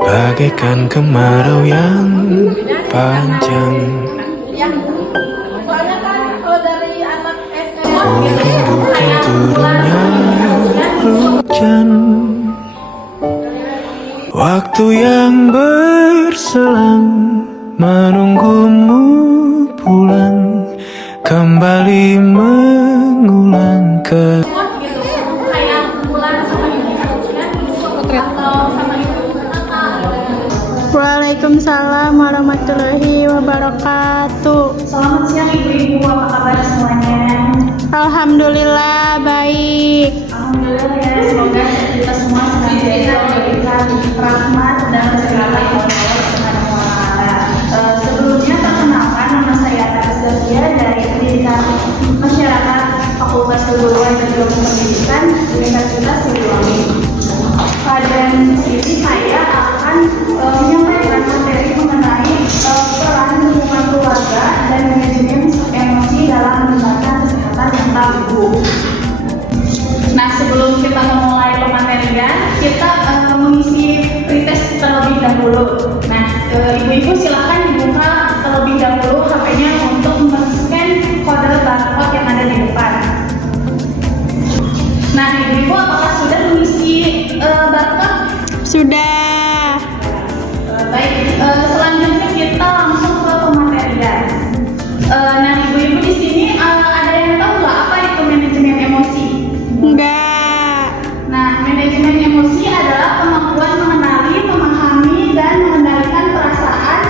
bagaikan kemarau yang panjang. Ku rindukan turunnya hujan, waktu yang berselang menunggumu pulang, kembali mengulang ke Waalaikumsalam warahmatullahi wabarakatuh. Selamat siang ibu-ibu, apa kabar semuanya? Alhamdulillah baik. Alhamdulillah ya, semoga kita semua senantiasa diberikan rahmat dan kesehatan oleh Allah Subhanahu wa Ta'ala. Sebelumnya perkenalkan, nama saya Atas Zafia dari Pendidikan Masyarakat Fakultas Keguruan dan Ilmu Pendidikan Universitas Siliwangi. Pada sini saya akan menyampaikan materi mengenai peran hubungan keluarga dan manajemen emosi dalam meningkatkan kesehatan mental ibu. Nah, sebelum kita memulai pematerian, kita mengisi pretest terlebih dahulu. Nah, ibu-ibu silakan dibuka terlebih dahulu HP-nya untuk men-scan kode barcode yang ada di depan. Nah, ibu-ibu apakah sudah mengisi barcode? Sudah. Baik, selanjutnya kita langsung ke pematerian. Nah, ibu-ibu di sini ada yang tahu nggak apa itu manajemen emosi? Enggak. Nah, manajemen emosi adalah kemampuan mengenali, memahami, dan mengendalikan perasaan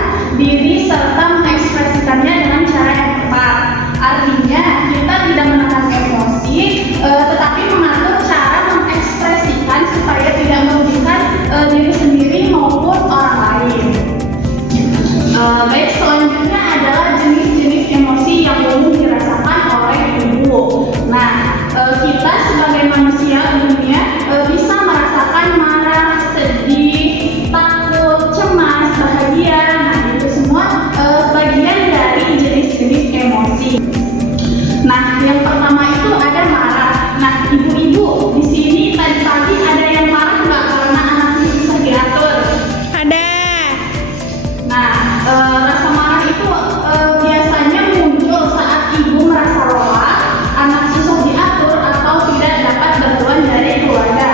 diri serta mengekspresikannya dengan cara yang tepat. Artinya, kita tidak menahan emosi, tetapi mengatur cara mengekspresikan supaya tidak merugikan diri sendiri maupun orang lain. Baik, selanjutnya adalah jenis-jenis emosi yang umum dirasakan oleh ibu. Nah, kita sebagai manusia umumnya bisa merasakan marah, sedih, takut, cemas, bahagia. Nah, itu semua bagian dari jenis-jenis emosi. Nah, yang pertama itu ada marah. Nah, ibu-ibu di sini tadi pagi ada yang marah nggak karena anaknya susah diatur? Ada. Nah, rasa marah itu biasanya muncul saat ibu merasa lelah, anak susah diatur, atau tidak dapat bantuan dari keluarga.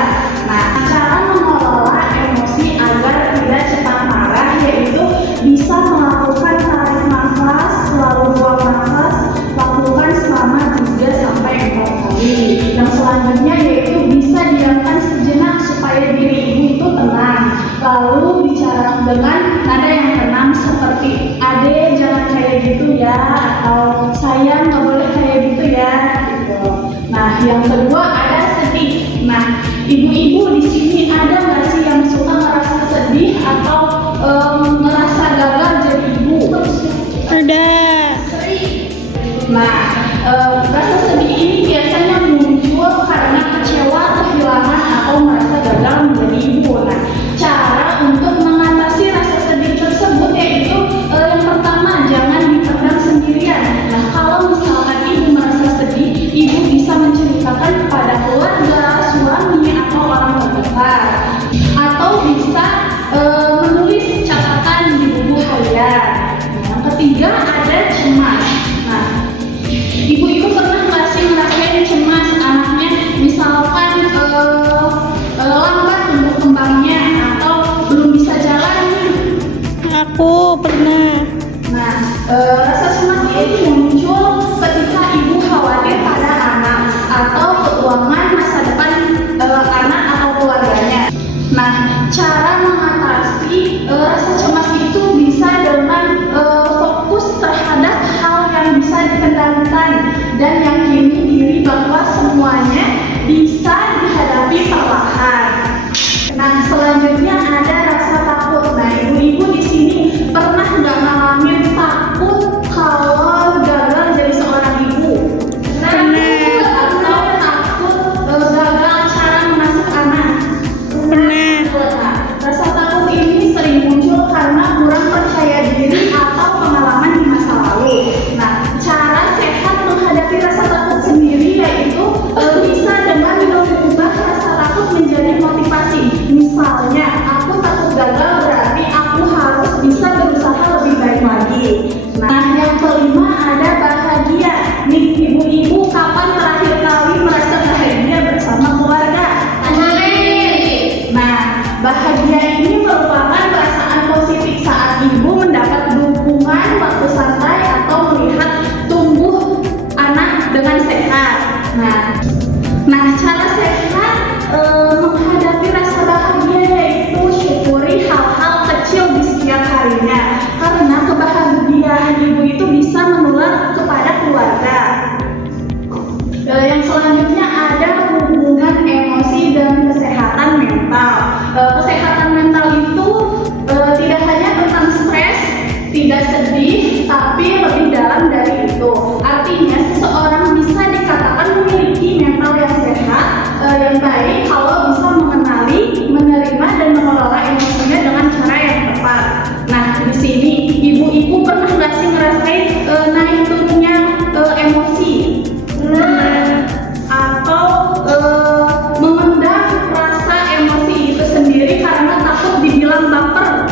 Nah, cara mengelola emosi agar tidak cepat marah yaitu bisa melakukan tarik nafas, lalu buang nafas, lakukan selama 3 sampai 4 kali. Yang selanjutnya yaitu bisa diamkan sejenak supaya diri ibu itu tenang. Lalu bicara dengan nada yang tenang seperti "Ade jangan kayak gitu ya" atau "Sayang nggak boleh kayak gitu ya" gitu. Nah, yang kedua ada sedih. Nah, ibu-ibu di sini ada nggak sih yang suka merasa sedih atau merasa gagal jadi ibu? Ada. Nah, rasa sedih ini biasanya muncul karena kecewa, kehilangan, atau merasa gagal menjadi ibu. Nah, cara untuk mengatasi rasa sedih tersebut yaitu yang pertama, jangan dipendam sendirian. Nah, kalau misalkan ibu merasa sedih, ibu bisa menceritakan kepada keluarga, suami, atau orang terdekat, atau bisa menulis catatan di buku harian. Yang ketiga ada cemas. Nah, ibu-ibu pernah nggak sih ngerasain cemas anaknya misalkan lambat tumbuh kembangnya atau belum bisa jalan? Aku pernah. Nah, rasa cemas ini muncul ketika ibu khawatir pada anak atau keuangan masa depan anak atau keluarganya. Nah, cara mengatasi rasa cemas itu bisa dengan fokus terhadap hal yang bisa dikendalikan dan yakini diri bahwa semuanya bisa dihadapi perlahan. Nah, selanjutnya ada rasa takut. Nah, ibu-ibu di sini pernah nggak ngalamin takut kalau gagal jadi seorang ibu? Pernah. Atau takut gagal cara mengasuh anak? Pernah. Nah, rasa takut ini sering muncul karena kurang percaya diri atau pengalaman di masa lalu. Nah, cara sehat menghadapi rasa takut sendiri yaitu bisa dengan mengubah rasa takut menjadi motivasi. Misalnya, ini merupakan perasaan positif saat ibu mendapat dukungan waktu santai atau melihat tumbuh anak dengan sehat. Nah, cara sehat menghadapi rasa bahagia yaitu syukuri hal-hal kecil di setiap harinya, karena kebahagiaan ibu itu bisa menular kepada keluarga. Yang selanjutnya ada hubungan emosi dan kesehatan mental. Kesehatan mental itu tidak hanya tentang stres, tidak sedih, tapi lebih dalam dari itu. Artinya seseorang bisa dikatakan memiliki mental yang sehat, yang baik kalau bisa mengenali, menerima dan mengelola emosinya dengan cara yang tepat. Nah, di sini ibu-ibu pernah nggak sih ngerasain naik turunnya emosi? Atau memendam rasa emosi itu sendiri karena takut dibilang baper.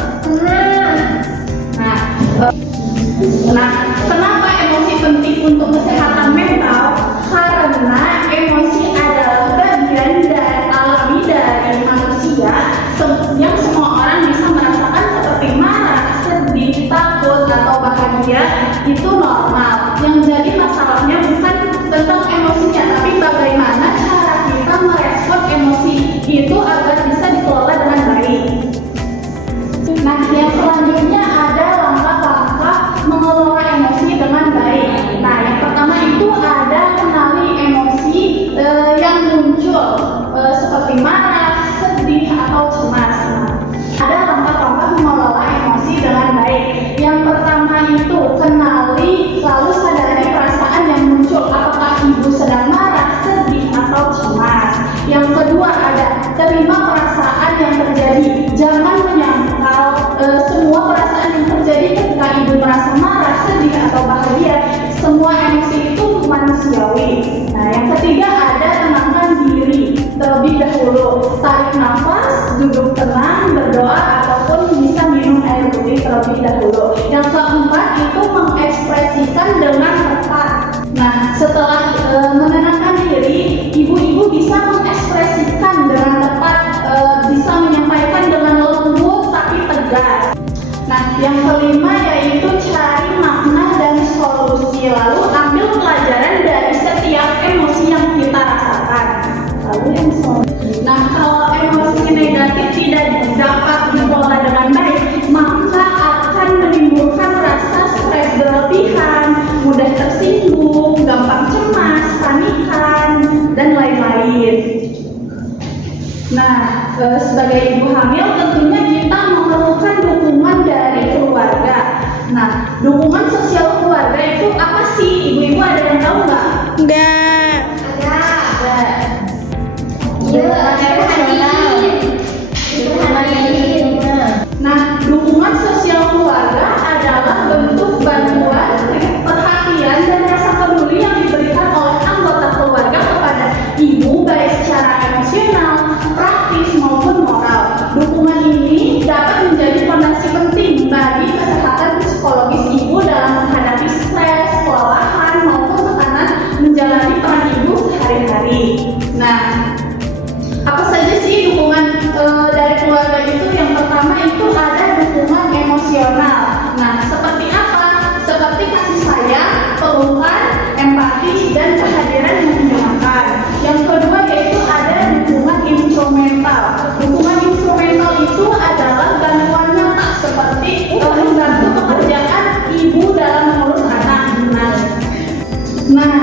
Nah, kenapa emosi penting untuk kesehatan mental? Karena emosi adalah bagian dari alami dari manusia yang semua orang bisa merasakan, seperti marah, sedih, takut, atau bahagia. Itu normal. Yang jadi masalahnya bukan tentang emosinya, tapi bagaimana cara kita merespon emosi itu agar bisa dikelola dengan baik. Nah, yang selanjutnya ada langkah-langkah mengelola emosi dengan baik. Nah, yang pertama itu ada kenali emosi yang muncul seperti marah, sedih, atau cemas. Nah, ada langkah-langkah mengelola emosi dengan baik. Yang pertama itu kenali, lalu sadari perasaan yang muncul. Apakah ibu sedang marah, sedih, atau cemas? Yang kedua ada terima perasaan yang terjadi. Jangan menyangkal semua perasaan yang terjadi ketika ibu merasa marah, sedih, atau bahagia. Semua emosi itu manusiawi. Nah, yang ketiga ada tenangkan diri terlebih dahulu. Tarik nafas, duduk tenang, berdoa, ataupun bisa minum air putih terlebih dahulu. Yang keempat itu mengekspresikan dengan tepat. Nah, setelah menenangkan diri, ibu-ibu bisa mengekspresikan dengan tepat, bisa menyampaikan dengan lembut tapi tegas. Nah, yang kelima yaitu cari makna dan solusi, lalu ambil pelajaran dari setiap emosi yang kita rasakan. Lalu yang selanjutnya, nah, kalau emosi negatif tidak dapat dikelola dengan baik, maka akan menimbulkan rasa stres berlebihan, mudah tersinggung, gampang cemas, panikan, dan lain-lain. Nah, sebagai ibu hamil tentunya kita memerlukan dukungan dari keluarga. Nah, dukungan sosial keluarga itu apa sih? Ibu-ibu ada yang tahu nggak? Enggak. Ada. Nah, dukungan sosial keluarga adalah bentuk bantuan, perhatian, dan rasa peduli yang diberikan oleh anggota keluarga kepada ibu, baik secara emosional, praktis, maupun moral. Dukungan ini dapat menjadi fondasi penting bagi kesehatan psikologis ibu dalam menghadapi stres, kelelahan, maupun tekanan menjalani peran ibu sehari-hari. Nah, apa saja sih dukungan dari keluarga itu? Yang pertama itu ada dukungan emosional. Nah, seperti apa? Seperti kasih sayang, pelukan, empati, dan kehadiran yang menyenangkan. Yang kedua yaitu ada dukungan instrumental. Dukungan instrumental itu adalah bantuan nyata seperti membantu pekerjaan ibu dalam mengurus anak. Nah,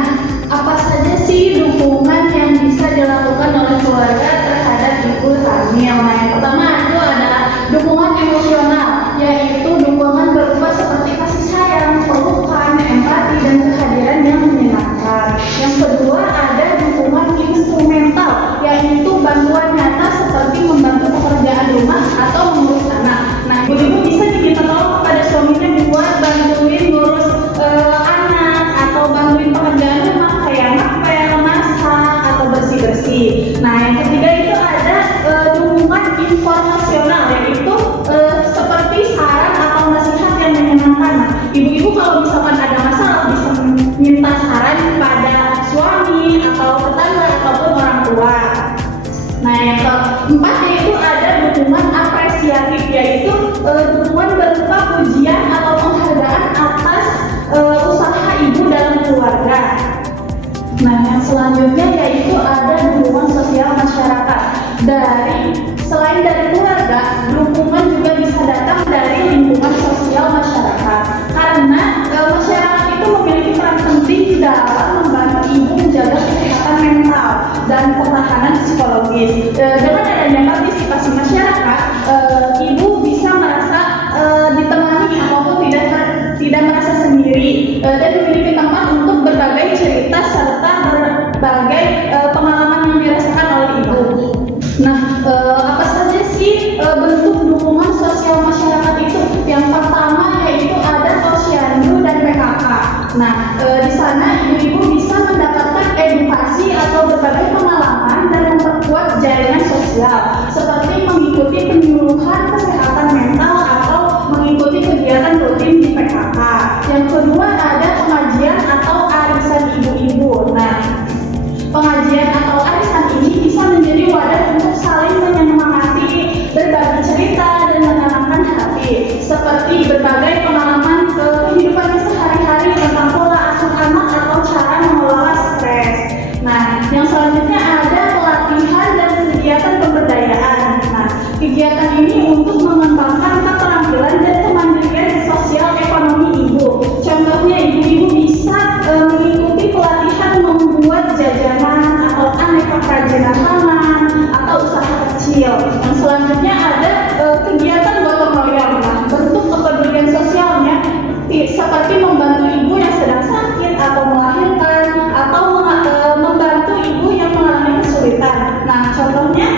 apa saja sih dukungan yang bisa dilakukan oleh keluarga terhadap ibu hamil? Nah, yang pertama itu ada dukungan emosional, yaitu dukungan berupa seperti kasih sayang, pelukan, empati, dan kehadiran yang menyenangkan. Yang kedua ada dukungan instrumental, yaitu bantuan nyata seperti membantu pekerjaan rumah atau mengurus anak. Nah, ibu-ibu bisa diminta tolong kepada suaminya buat bantuin ngurus anak atau bantuin pekerjaan rumah kayak ngepel, masak, atau bersih-bersih. Nah, yang ketiga itu ada dukungan informasional, yaitu seperti saran atau nasihat yang menyenangkan. Nah, ibu-ibu kalau misalkan ada masalah bisa minta saran pada suami atau tetangga ataupun orang tua. Nah, yang keempat yaitu ada dukungan apresiasi. apresiatif, yaitu dukungan berupa pujian atau penghargaan atas usaha ibu dalam keluarga. Nah, yang selanjutnya yaitu ada dukungan sosial masyarakat. Selain dari keluarga, dukungan juga bisa datang dari lingkungan sosial masyarakat. Karena masyarakat itu memiliki peran penting dalam membantu ibu menjaga kesehatan mental dan ketahanan psikologis. Dengan adanya partisipasi masyarakat, ibu bisa merasa ditemani ataupun tidak merasa sendiri dan memiliki tempat untuk berbagai cerita serta berbagai pengalaman yang dirasakan oleh ibu. Nah, apa saja sih bentuk dukungan sosial masyarakat itu? Yang pertama yaitu ada posyandu dan PKK. Nah, di sana ibu-ibu bisa mendapatkan edukasi atau berbagai pengalaman dan memperkuat jaringan sosial, seperti mengikuti penyuluhan kesehatan mental atau mengikuti kegiatan rutin di PKK. Yang kedua ada pengajian atau arisan ibu-ibu. Nah, pengajian atau arisan ini bisa menjadi wadah untuk saling menyemangati, berbagi cerita, dan menenangkan hati, seperti berbagai pengalaman kehidupan sehari-hari tentang pola asuh anak atau cara mengelola stres. Nah, yang selanjutnya ada pelatihan dan kegiatan pemberdayaan. Nah, kegiatan ini untuk mengembangkan keterampilan dan kemandirian sosial ekonomi ibu. Contohnya, ibu-ibu bisa mengikuti pelatihan membuat jajanan atau aneka kerajinan tangan atau usaha kecil. Yang selanjutnya ada kegiatan gotong royong. Nah, bentuk kepedulian sosialnya seperti membantu ibu yang sedang sakit atau melahirkan atau membantu ibu yang mengalami kesulitan. Nah, contohnya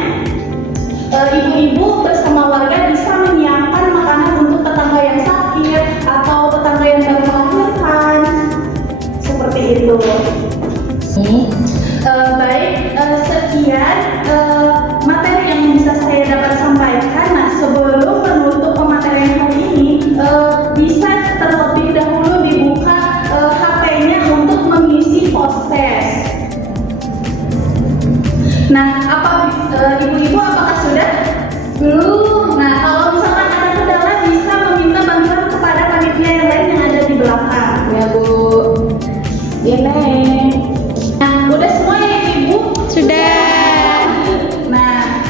ibu-ibu bersama warga bisa menyiapkan makanan untuk tetangga yang sakit atau tetangga yang baru melahirkan, seperti itu. Sekian materi yang bisa saya dapat sampaikan. Nah, sebelum menutup pematerian hari ini, bisa terlebih dahulu dibuka HP-nya untuk mengisi post-test. Nah, ibu-ibu apakah sudah? Belum. Nah, kalau misalkan ada kendala bisa meminta bantuan kepada panitia yang lain yang ada di belakang. Ya, Bu. Ya, Neng. Nah, udah semua ya, Ibu? Sudah. Nah,